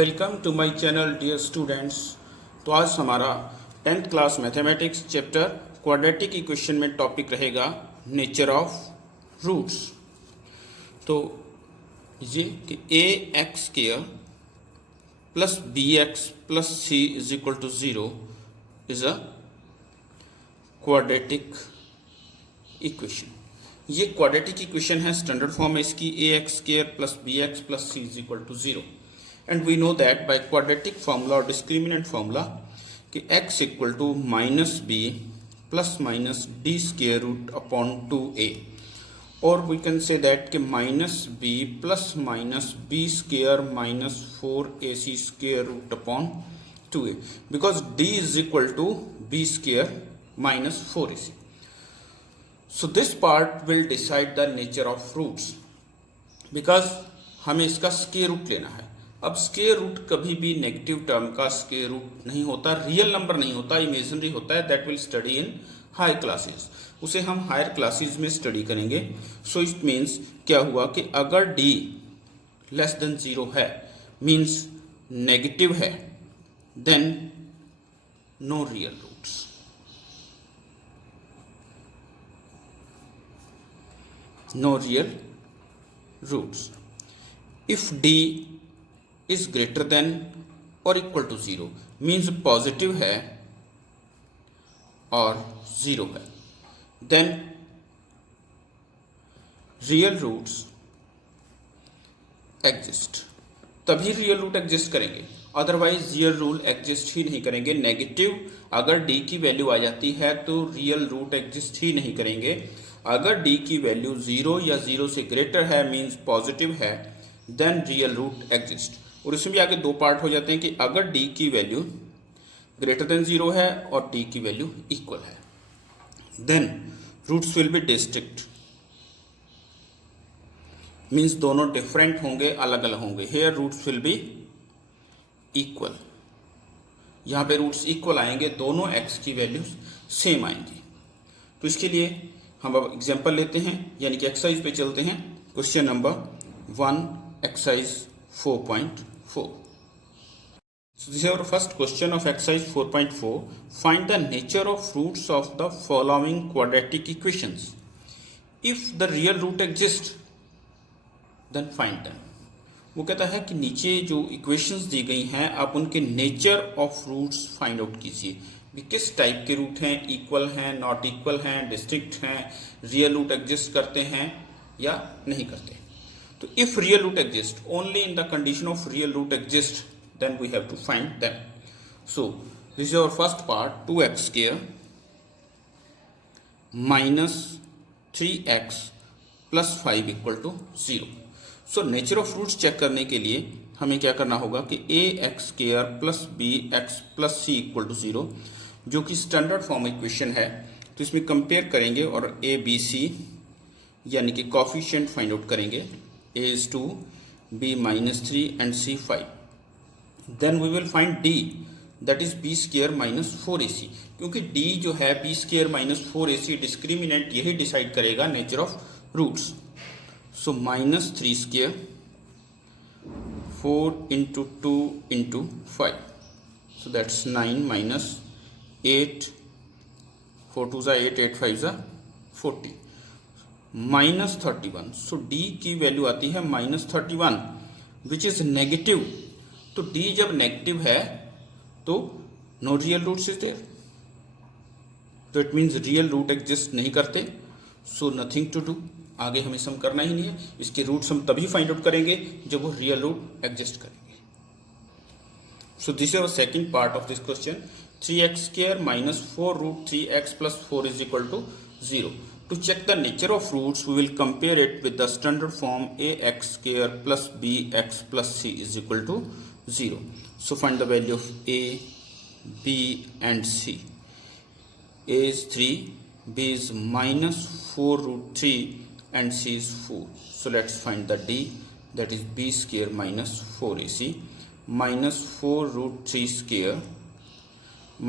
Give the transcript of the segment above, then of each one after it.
Welcome to my channel dear students. तो आज हमारा 10th class mathematics chapter quadratic equation में टॉपिक रहेगा नेचर ऑफ रूट्स। तो ये कि a x square plus b x plus c is equal to 0 is a quadratic equation. ये quadratic equation है, स्टैंडर्ड फॉर्म है इसकी a x square plus b x plus c is equal to 0। And we know that by quadratic formula or discriminant formula कि x equal to minus b plus minus d square root upon 2a, or we can say that कि minus b plus minus b square minus 4ac square root upon 2a, because d is equal to b square minus 4ac. So this part will decide the nature of roots, because हमें इसका square root लेना है। अब square root कभी भी negative term का square root नहीं होता, रियल नंबर नहीं होता, इमेजिनरी होता है। That will study in high classes, उसे हम हायर क्लासेस में स्टडी करेंगे। सो इट मीन्स क्या हुआ कि अगर d लेस देन 0 है, मीन्स नेगेटिव है, then no real roots. No real roots. If d is greater than or equal to 0 means positive है और 0 है, then रियल रूट्स एग्जिस्ट। तभी रियल रूट एग्जिस्ट करेंगे, अदरवाइज रियल रूट एग्जिस्ट ही नहीं करेंगे। नेगेटिव अगर d की वैल्यू आ जाती है तो रियल रूट एग्जिस्ट ही नहीं करेंगे। अगर d की वैल्यू 0 या 0 से ग्रेटर है, मीन्स पॉजिटिव है, देन रियल रूट एग्जिस्ट। और इसमें भी आगे दो पार्ट हो जाते हैं कि अगर d की वैल्यू ग्रेटर देन 0 है और d की वैल्यू इक्वल है, then roots will be distinct, means दोनों डिफरेंट होंगे, अलग अलग होंगे। Here roots will be equal, यहाँ पे रूट्स इक्वल आएंगे, दोनों x की वैल्यूज सेम आएंगी। तो इसके लिए हम अब एग्जाम्पल लेते हैं, यानी कि एक्सरसाइज पे चलते हैं। Question number 1, exercise 4.4. So this is our first question of exercise 4.4. Find the nature of roots of the following quadratic equations. If the real root exists, then find them. वो कहता है कि नीचे जो इक्वेशंस दी गई हैं, आप उनके nature of roots find out कीजिए कि किस टाइप के रूट हैं, इक्वल हैं, नॉट इक्वल हैं, डिस्टिंक्ट हैं, रियल रूट एग्जिस्ट करते हैं या नहीं करते। तो if real root exists, only in the condition of real root exist, then we have to find them. So this is our first part, 2x square minus 3x plus 5 equal to 0. So nature of roots check करने के लिए हमें क्या करना होगा कि ax square plus bx plus c equal to 0, जो कि स्टैंडर्ड फॉर्म इक्वेशन है। तो इसमें कंपेयर करेंगे और a b c यानी कि कोफिशिएंट फाइंड आउट करेंगे। a is 2, b minus 3 and c 5. Then we will find d, that is b square minus 4ac, क्योंकि d जो है b square minus 4ac discriminant यही डिसाइड करेगा nature of roots. So minus 3 square 4 into 2 into 5, so that's 9 minus 8, 4 2 8, 8 5 40, minus 31। So d की value आती है minus 31, which is negative. तो d जब नेगेटिव है तो no real roots is there, तो it means real root exist नहीं करते। सो नथिंग टू डू, आगे हमें सम करना ही नहीं है। इसके रूट्स हम तभी फाइंड आउट करेंगे जब वो रियल रूट एग्जिस्ट करेंगे। सो this is our second part of this question. 3x square minus 4 root 3x plus 4 is equal to 0. To check the nature of roots, we will compare it with the standard form ax square plus bx plus c is equal to 0. So find the value of a, b and c. A is 3, b is minus 4 root 3 and c is 4. So let's find the d, that is b square minus 4ac minus 4 root 3 square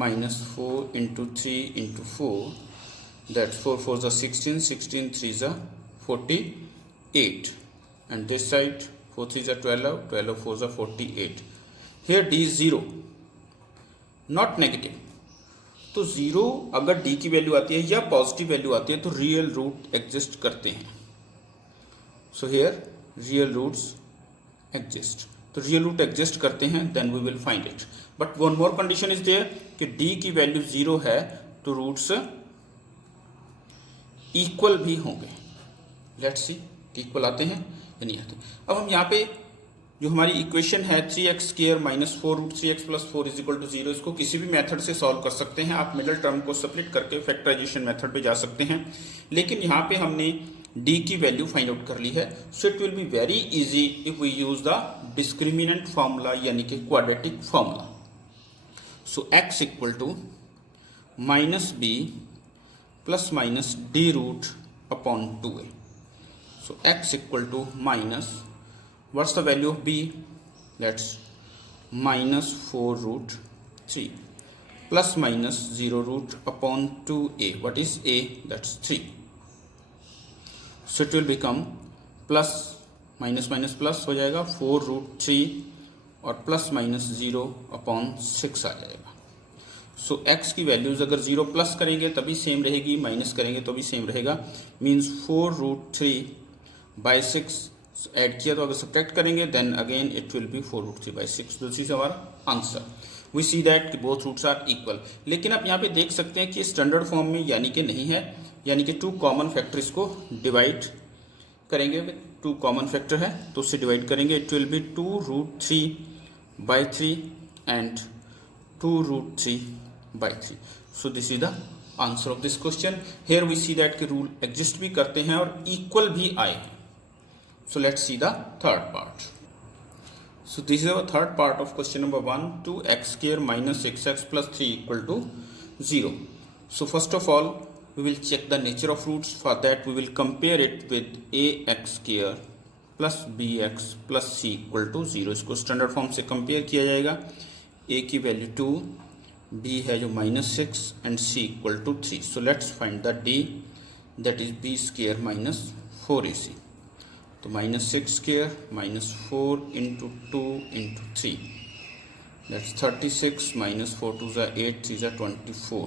minus 4 into 3 into 4, that's 4 4s are 16, 16 3s are 48, and this side 4 3s are 12, 12 4s are 48. here d is 0 not negative, तो 0 अगर d की value आती है या positive value आती है तो real root exist करते हैं. So here real roots exist, तो रियल रूट एग्जिस्ट करते हैं, then we will find it. But one more condition is there कि d की वैल्यू 0 है तो रूट्स इक्वल भी होंगे. लेट्स सी इक्वल आते हैं या नहीं आते. अब हम यहाँ पे जो हमारी इक्वेशन है 3x square minus 4 root 3x plus 4 is equal to 0, इसको किसी भी मेथड से सॉल्व कर सकते हैं. आप मिडिल टर्म को स्प्लिट करके फैक्टराइजेशन मेथड पे जा सकते हैं, लेकिन यहाँ पे हमने d की वैल्यू फाइंड आउट कर ली है. So it will be very easy if we use the discriminant formula यानी कि quadratic formula. So x equal to minus B plus minus D root upon 2a. So x equal to minus, what's the value of b? Let's minus 4 root 3 plus minus 0 root upon 2a. What is a? That's 3. So it will become plus minus minus plus हो जाएगा 4 root 3 और plus minus 0 upon 6 आ जाएगा. सो x की values अगर 0 plus करेंगे तभी same रहेगी, minus करेंगे तो भी सेम रहेगा. मीन्स 4 रूट 3 बाई 6 ऐड किया तो अगर सब्ट्रैक्ट करेंगे then again it will be 4 root 3 by 6. This is हमारा आंसर. वी सी दैट कि बोथ रूट्स आर इक्वल. लेकिन आप यहाँ पे देख सकते हैं कि स्टैंडर्ड फॉर्म में यानी कि नहीं है, यानी कि 2 कॉमन फैक्टर इसको डिवाइड करेंगे. 2 कॉमन फैक्टर है तो उससे डिवाइड करेंगे. It will be 2 root 3 by 3 and 2 root 3 by 3. So this is the answer of this question. Here we see that कि रूल एग्जिस्ट भी करते हैं और इक्वल भी आए. So let's see the third part. So this is our third part of question number 1. 2x square minus 6x plus 3 equal to 0. So first of all we will check the nature of roots. For that we will compare it with ax square plus bx plus c equal to 0. इसको standard form से compare किया जाएगा. a की value 2, b है जो -6 and c equal to 3. So let's find the d, that is b square minus 4ac. तो -6 square minus 4 into 2 into 3 that's 36 minus 4 2 ज़ा 8 3 ज़ा 24.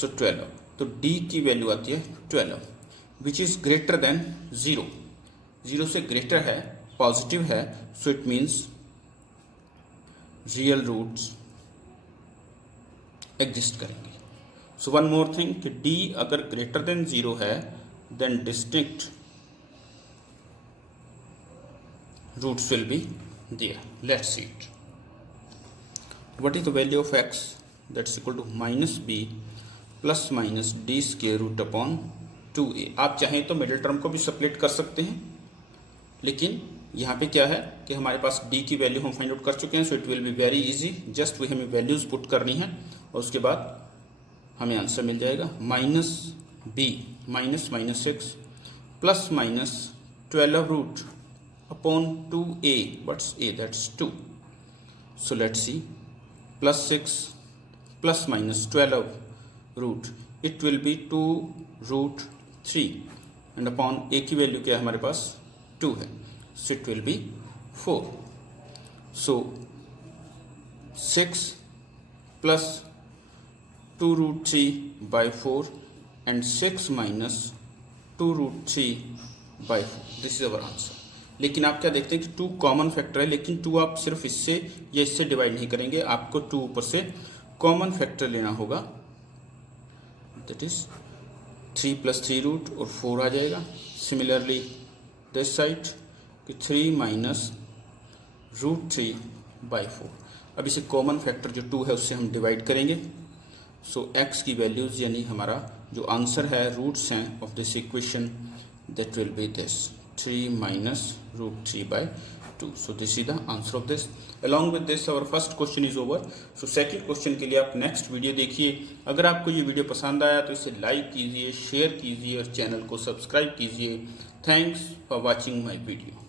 सो 12. तो d की वैल्यू आती है 12 विच इज़ ग्रेटर देन 0. 0 से ग्रेटर है, पॉजिटिव है. So it means real roots exist करेंगे. सो वन मोर थिंग कि d अगर ग्रेटर देन 0 है then distinct roots will be there. Let's see it. What is the value of x? That's equal to minus B plus minus D square root upon 2a. आप चाहें तो middle term को भी split कर सकते हैं, लेकिन यहाँ पे क्या है कि हमारे पास d की वैल्यू हम फाइंड आउट कर चुके हैं. So it will be very easy. Just हमें वैल्यूज पुट करनी है और उसके बाद हमें आंसर मिल जाएगा. Minus B minus minus 6 plus minus 12 root upon 2a. What's a? That's 2. So let's see. Plus 6 plus minus 12 root, it will be 2 root 3 and upon a की वैल्यू क्या है हमारे पास? 2 है. So it will be 4. So 6 plus 2 root 3 by 4 and 6 minus 2 root 3 by 4. This is our answer. लेकिन आप क्या देखते हैं कि 2 कॉमन फैक्टर है, लेकिन 2 आप सिर्फ इससे या इससे डिवाइड नहीं करेंगे, आपको 2 ऊपर से कॉमन फैक्टर लेना होगा. दैट इज 3 प्लस 3 रूट और 4 आ जाएगा. सिमिलरली दिस साइड कि 3 माइनस रूट 3 बाई 4. अब इसे कॉमन फैक्टर जो 2 है उससे हम डिवाइड करेंगे. सो x की वैल्यूज़ यानी हमारा जो आंसर है रूट्स हैं of this equation that will be this 3 minus root 3 by 2. So this is the answer of this. Along with this our first question is over. So second question के लिए आप next video देखिए. अगर आपको ये video पसंद आया तो इसे लाइक कीजिए, शेयर कीजिए और चैनल को सब्सक्राइब कीजिए. Thanks for watching my video.